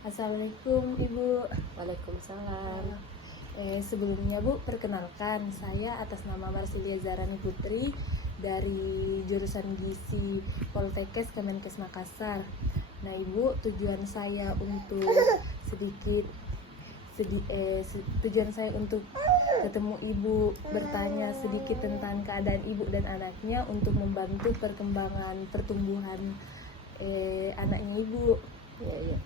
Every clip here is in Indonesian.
Assalamualaikum Ibu. Waalaikumsalam. Sebelumnya Bu, perkenalkan saya atas nama Marsilia Zarani Putri dari jurusan Gizi Poltekkes Kemenkes Makassar. Nah Ibu, tujuan saya untuk ketemu Ibu, bertanya sedikit tentang keadaan Ibu dan anaknya untuk membantu perkembangan pertumbuhan anaknya Ibu. Ya.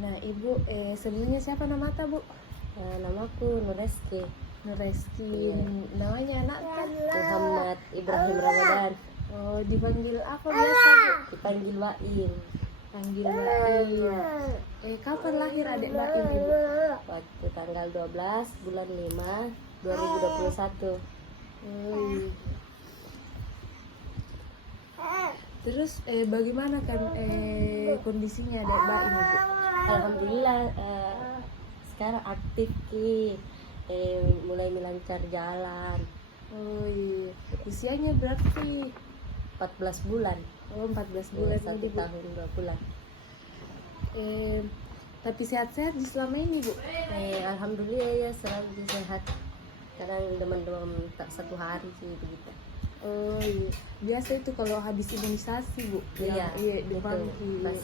Nah Ibu, sebelumnya siapa nama Bu? Namaku Nureski Nureski. Iya. Namanya anak kan? Muhammad Ibrahim Ramadan. Oh, dipanggil apa biasa Bu? Dipanggil Wain. Panggil Baim. Kapan lahir adik Baim Ibu? Waktu tanggal 12 bulan 5 2021. Oh, iya. Terus bagaimana kan kondisinya adik Baim Ibu? Alhamdulillah sekarang aktif mulai melancar jalan. Oh iya. Usianya berarti 14 bulan. Oh, 14 bulan 1 ini Bu. tahun 2 bulan. Tapi sehat-sehat selama ini Bu? Alhamdulillah ya, selalu sehat. Kadang demam-demam tak 1 hari sih begitu. Oh iya. Biasa itu kalau habis imunisasi Bu. Iya, dipanggil. pas.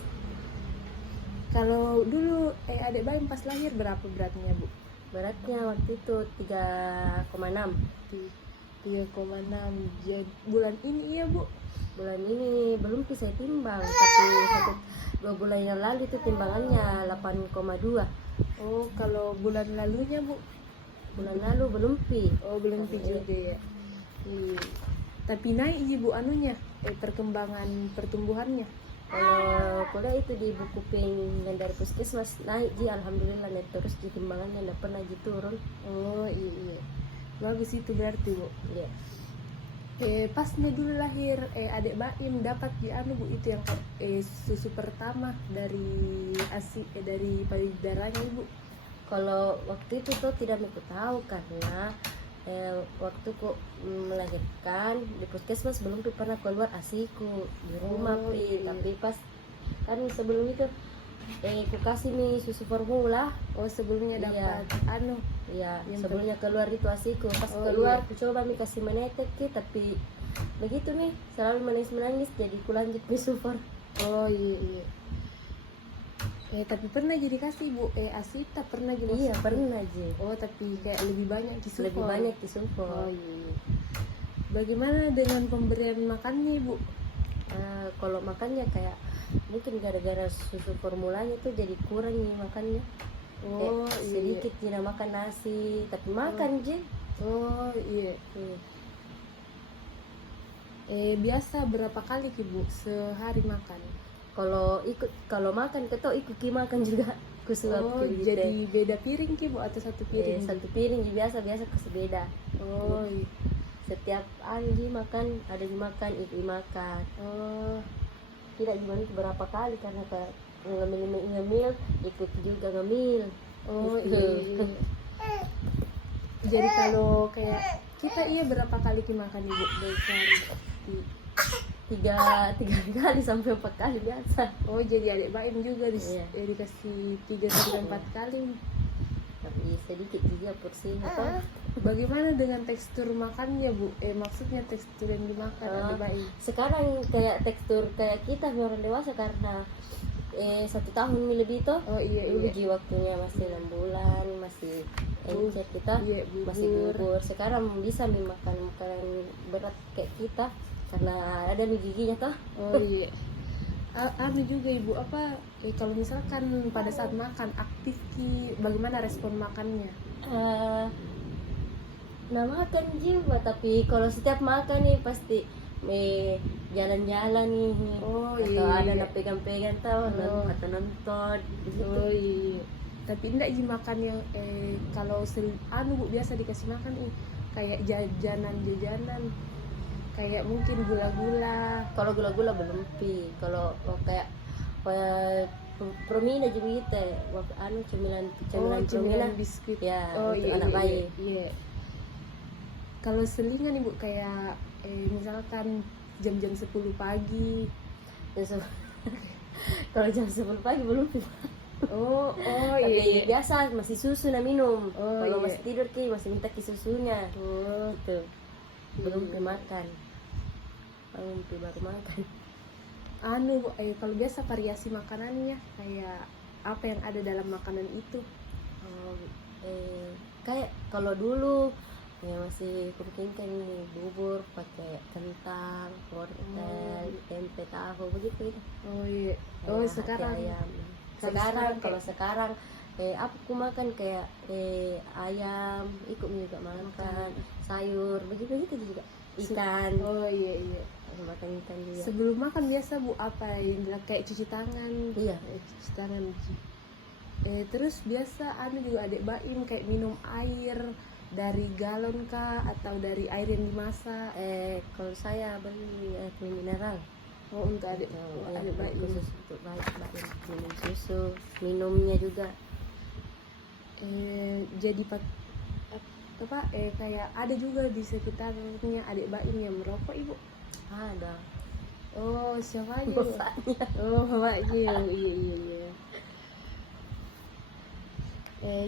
Kalau dulu adik Baim pas lahir berapa beratnya Bu? Beratnya waktu itu 3,6. 3,6. Jadi bulan ini ya Bu? Bulan ini belum bisa timbang, tapi 2 bulan yang lalu itu timbangannya 8,2. Oh, kalau bulan lalunya Bu? Bulan lalu belum pi. Oh, belum pi juga ya. Iya. Tapi naik Ibu anunya, perkembangan pertumbuhannya. Kalau kuliah itu di buku ping yang dari puskesmas naik ji, alhamdulillah naik terus di timbangannya, nggak pernah ji turun. Oh iya. Bagus itu berarti Bu. Iya. Pasnya dulu lahir adik Baim dapat di anu Bu, itu yang susu pertama dari dari payudaranya Ibu. Kalau waktu itu tuh tidak mau tahu karena waktu ku melahirkan di puskesmas belum pernah keluar asiku di rumah. Iya. Tapi pas kan sebelum itu ku kasih nih susu formula. Oh, sebelumnya dapat anu. Iya, Yang sebelumnya keluar itu asiku. Pas keluar ku coba nih kasih menetek tapi begitu nih selalu menangis jadi ku lanjut nih support. Oh iya. Tapi pernah jadi kasih Bu ASI tak pernah gitu? Iya pernah ji. Oh, tapi kayak lebih banyak di support. Lebih banyak di support. Oh iya. Bagaimana dengan pemberian makannya Bu? Kalau makannya kayak mungkin gara-gara susu formulanya tuh jadi kurang nih makannya. Oh sedikit tidak makan nasi tapi makan ji. Oh iya. Biasa berapa kali Bu sehari makan? Kalau makan ketok ikut makan juga kusuap. Oh, jadi beda piring Bu atau satu piring? Satu piring biasa kasih beda. Oh iya. Setiap hari makan ada dimakan ibu makan. Oh, tidak gimana berapa kali karena ngemil ikut juga ngemil. Oh iya. Jadi kalau kayak kita berapa kali makan Ibu dari sehari? Tiga kali sampai 4 kali biasa. Oh, jadi adik Baim juga dikasih 3 sampai 4 kali. Tapi sedikit juga porsinya. Bagaimana dengan tekstur makannya Bu? Maksudnya tekstur yang dimakan adik Baim? Sekarang kayak tekstur kayak kita orang dewasa karena 1 tahun lebih toh. Oh iya. Dulu waktunya masih 6 bulan masih kita masih bubur. Sekarang bisa makan makanan berat kayak kita karena ada nih giginya toh. Oh iya. Anu juga Ibu kalau misalkan pada saat makan aktif bagaimana respon makannya? Makan juga tapi kalau setiap makan nih pasti jalan-jalan nih. Oh atau iya. ada pegang-pegang atau nonton gitu. Oh iya. Tapi enggak makan yang kalau Bu biasa dikasih makan kayak jajanan kayak mungkin gula-gula. Kalau gula-gula belum pi. Kalau kayak Promina juga gitu cemilan biskuit ya untuk anak bayi. Iya. Kalau selingan Ibu kayak misalkan jam-jam 10 pagi. Kalau jam 10 pagi belum pi. Oh, Tapi iya. biasa masih susu na minum. Oh, Kalau iya. masih tidur ki masih minta ki susunya. Oh, Gitu. Belum iya. makan. Baru makan. Kalau biasa variasi makanannya kayak apa yang ada dalam makanan itu? Oh, kayak kalau dulu ya masih mungkin kan bubur pakai kentang, wortel, tempe, tahu begitu itu. Oh iya. Kayak hati sekarang ayam. sekarang Kalau sekarang aku makan kayak ayam, ikut juga makan sayur, begitu juga ikan. Oh iya. Makan ikan juga. Sebelum makan biasa Bu apa yang kayak cuci tangan? Iya. Cuci tangan. Terus biasa juga adik Baim kayak minum air dari galon kah atau dari air yang dimasak? Kalau saya beli air mineral. Oh, untuk adik Baim. Khusus untuk baik minum susu, minumnya juga. Jadi kayak ada juga di sekitarnya adik Baim yang merokok Ibu? Ada. Oh, siapa aja? Bapaknya. Oh, bapaknya. Iya.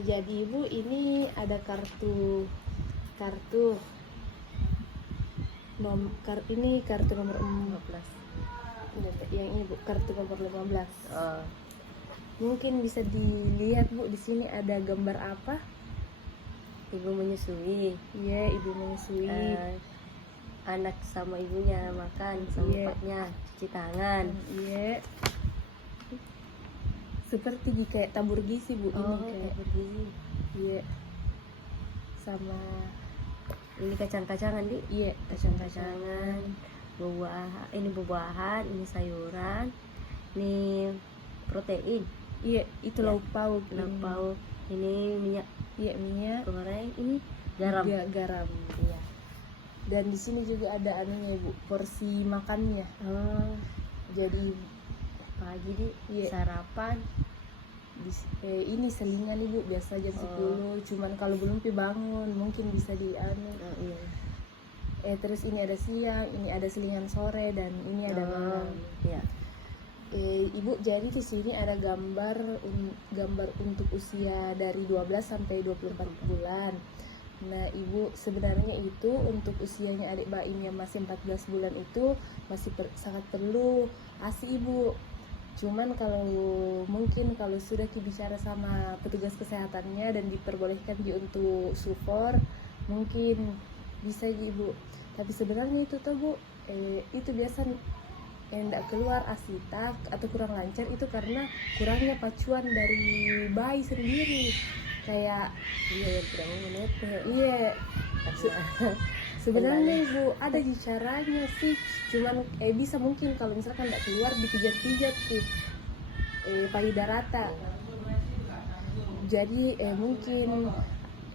Jadi Ibu ini ada kartu ini kartu nomor 15. yang ini Bu, kartu nomor 15. Oh, Mungkin bisa dilihat Bu, di sini ada gambar apa? ibu menyusui. Iya, ibu menyusui. Anak sama ibunya makan, sama Iya. bapaknya cuci tangan. Iya. Seperti di kayak tabur gizi Bu, ini kayak begini. iya. Sama Ini kacang-kacangan di. iya, Kacang-kacangan, buah-buahan, ini sayuran, ini protein, Iya, itu Ya. lauk pauk. lauk pauk, ini minyak Iya, minyak, goreng, ini garam. garam. Iya. Dan di sini juga ada anunya Bu, porsi makannya. Oh, Jadi pagi di Iya. sarapan. ini selingan Ibu biasa jam 10. Cuman kalau belum bangun mungkin bisa Iya. terus ini ada siang, ini ada selingan sore, dan ini ada malam. Iya. Ibu, jadi di sini ada gambar untuk usia dari 12 sampai 24 bulan. Nah, Ibu, sebenarnya itu untuk usianya adik Baim yang masih 14 bulan itu masih sangat perlu ASI Ibu. Cuman mungkin kalau sudah bicara sama petugas kesehatannya dan diperbolehkan untuk sufor, mungkin bisa Ibu. Tapi sebenarnya itu tuh Bu, itu biasa yang tidak keluar asitak atau kurang lancar itu karena kurangnya pacuan dari bayi sendiri. Kayak Dia yang tidak mau menetes. iya, sebenarnya Ibu ada caranya sih, cuman bisa mungkin kalau misalkan tidak keluar dipijat-pijat sih payudara rata. Jadi mungkin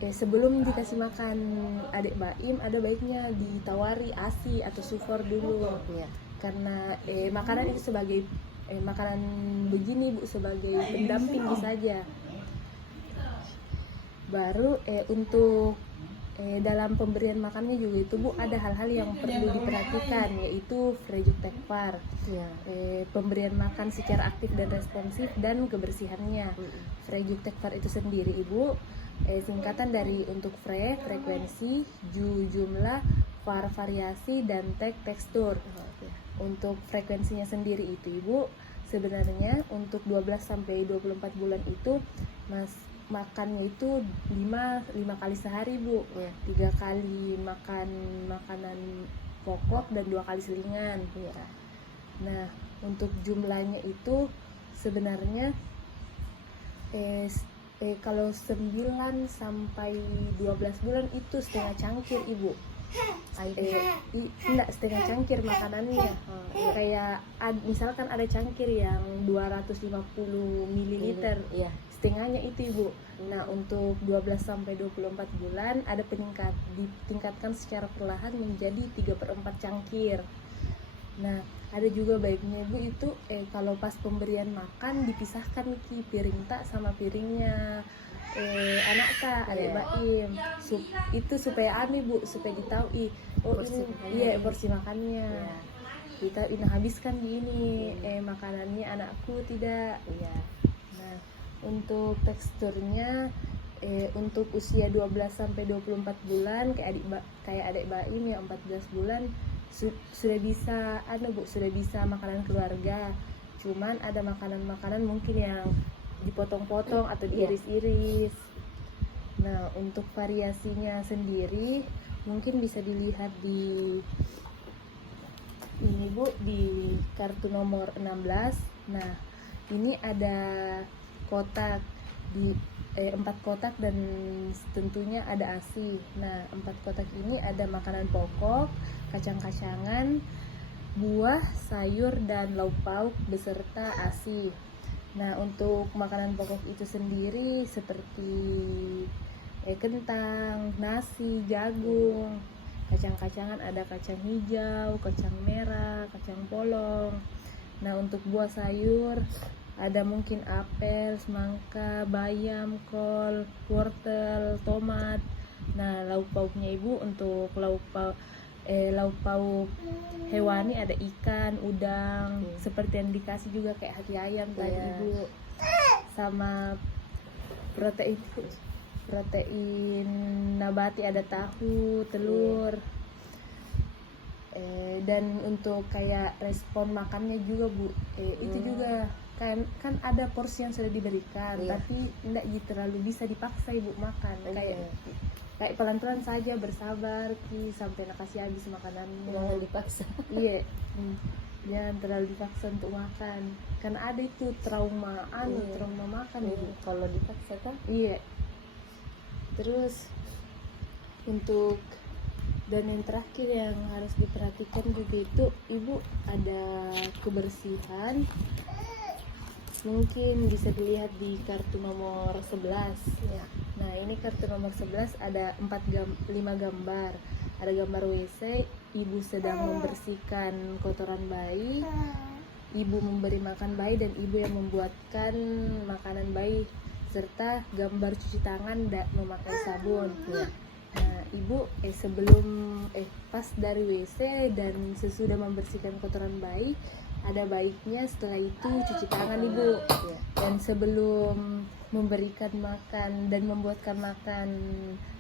sebelum dikasih makan adik Baim ada baiknya ditawari ASI atau sufor dulu. Iya. Karena makanan itu sebagai makanan begini Bu, sebagai pendamping saja. Baru untuk dalam pemberian makannya juga itu Bu ada hal-hal yang perlu diperhatikan, yaitu Frejuk Tekfar. Iya. Pemberian makan secara aktif dan responsif dan kebersihannya. Frejuk Tekfar itu sendiri Ibu singkatan dari untuk frekuensi, jumlah, variasi, dan tekstur. Untuk frekuensinya sendiri itu Ibu sebenarnya untuk 12 sampai 24 bulan itu makannya itu 5 kali sehari Bu. Iya. 3 kali makan makanan pokok dan 2 kali selingan. Iya. Nah, untuk jumlahnya itu sebenarnya kalau 9 sampai 12 bulan itu setengah cangkir Ibu. Enggak setengah cangkir makanannya. Kayak misalkan ada cangkir yang 250 ml, Iya. setengahnya itu Ibu. Nah, untuk 12 sampai 24 bulan ada ditingkatkan secara perlahan menjadi 3/4 cangkir. Nah, ada juga baiknya Ibu itu kalau pas pemberian makan dipisahkan piring tak sama piringnya anak tak adik Baim. Itu supaya Bu, supaya ditahu porsi makannya. Iya. Kita ini habiskan di ini makanannya anakku tidak. Iya. Nah, Untuk teksturnya untuk usia 12 sampai 24 bulan kayak adik Baim yang 14 bulan sudah bisa sudah bisa makanan keluarga. Cuman ada makanan-makanan mungkin yang dipotong-potong atau diiris-iris. Nah, untuk variasinya sendiri mungkin bisa dilihat di ini Bu, di kartu nomor 16. Nah, ini ada kotak di 4 kotak dan tentunya ada ASI. Nah, 4 kotak ini ada makanan pokok, kacang-kacangan, buah, sayur, dan lauk pauk beserta ASI. Nah, untuk makanan pokok itu sendiri seperti kentang, nasi, jagung. Kacang-kacangan ada kacang hijau, kacang merah, kacang polong. Nah, untuk buah sayur ada mungkin apel, semangka, bayam, kol, wortel, tomat. Nah, lauk pauknya Ibu untuk lauk pauk hewani ada ikan, udang, seperti yang dikasih juga kayak hati ayam tadi Ibu. Sama protein nabati ada tahu, telur. Dan untuk kayak respon makannya juga Bu, itu juga kan ada porsi yang sudah diberikan, tapi tidak terlalu bisa dipaksa Ibu makan. Kayak pelan-pelan saja, bersabar sampai nak kasih habis makanannya. Jangan dipaksa. Iya, jangan terlalu dipaksa untuk makan. Kan ada itu trauma makan Ibu. Kalau dipaksa kan? Iya. Terus untuk dan yang terakhir yang harus diperhatikan juga itu Ibu ada kebersihan. Mungkin bisa dilihat di kartu nomor 11. Nah, ini kartu nomor 11 ada 5 gambar. Ada gambar WC, Ibu sedang membersihkan kotoran bayi, Ibu memberi makan bayi, dan Ibu yang membuatkan makanan bayi, serta gambar cuci tangan memakai sabun. Nah, Ibu sebelum pas dari WC dan sesudah membersihkan kotoran bayi, ada baiknya setelah itu cuci tangan Ibu. Dan sebelum memberikan makan dan membuatkan makan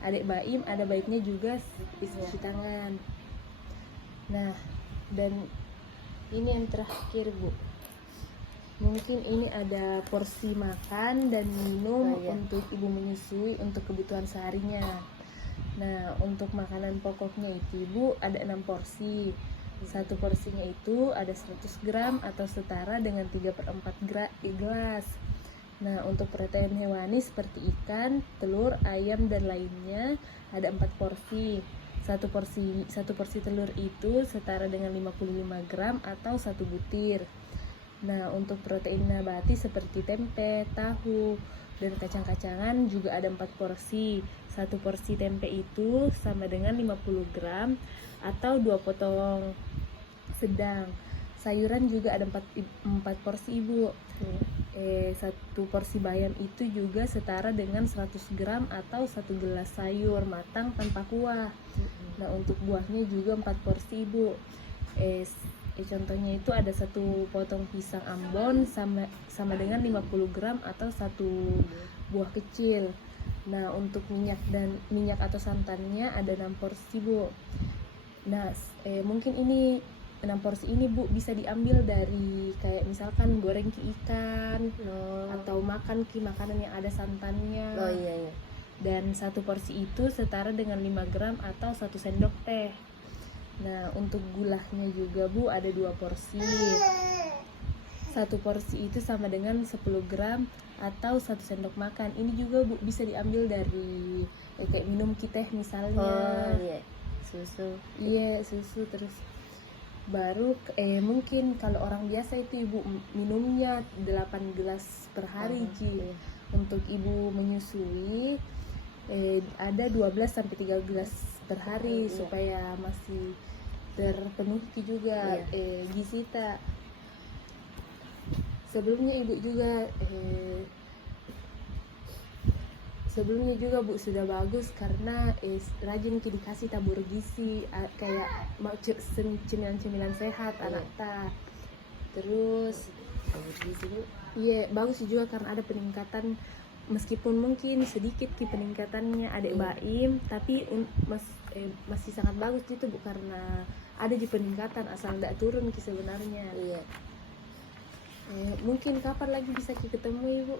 adik Baim, ada baiknya juga cuci tangan. Nah, dan ini yang terakhir Bu, mungkin ini ada porsi makan dan minum untuk Ibu menyusui untuk kebutuhan seharinya. Nah, untuk makanan pokoknya itu Ibu ada 6 porsi. Satu porsinya itu ada 100 gram atau setara dengan 3/4 gelas. Nah, untuk protein hewani seperti ikan, telur, ayam, dan lainnya ada 4 porsi. Satu porsi telur itu setara dengan 55 gram atau 1 butir. Nah, untuk protein nabati seperti tempe, tahu, dan kacang-kacangan juga ada 4 porsi. Satu porsi tempe itu sama dengan 50 gram atau 2 potong sedang. Sayuran juga ada 4 porsi Ibu. Satu porsi bayam itu juga setara dengan 100 gram atau 1 gelas sayur matang tanpa kuah. Nah, untuk buahnya juga 4 porsi Ibu. Contohnya itu ada 1 potong pisang ambon sama dengan 50 gram atau 1 buah kecil. Nah, untuk minyak atau santannya ada 6 porsi Bu. Nah, mungkin ini 6 porsi ini Bu bisa diambil dari kayak misalkan goreng ikan atau makan makanan yang ada santannya. Dan 1 porsi itu setara dengan 5 gram atau 1 sendok teh. Nah, untuk gulanya juga Bu ada 2 porsi. 1 porsi itu sama dengan 10 gram atau 1 sendok makan. Ini juga Bu bisa diambil dari kayak minum teh misalnya. Susu. Susu. Terus baru mungkin kalau orang biasa itu Ibu minumnya 8 gelas per hari Untuk Ibu menyusui ada 12 sampai 3 gelas per hari supaya masih terpenuhi juga gizi kita. Sebelumnya Bu sudah bagus karena rajin dikasih tabur gizi kayak cemilan-cemilan sehat anak ta. Terus tabur gizi Bu. Iya, bagus juga karena ada peningkatan, meskipun mungkin sedikit peningkatannya adik Baim, tapi masih sangat bagus itu Bu, karena ada di peningkatan asal tidak turun sebenarnya. Iya. Mungkin kapan lagi bisa ketemu Ibu?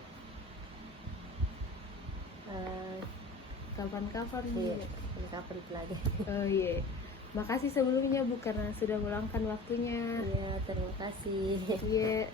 Kapan-kapan. Iya, kapan lagi. Oh iya. Makasih sebelumnya Bu karena sudah meluangkan waktunya. Iya, terima kasih. Iya.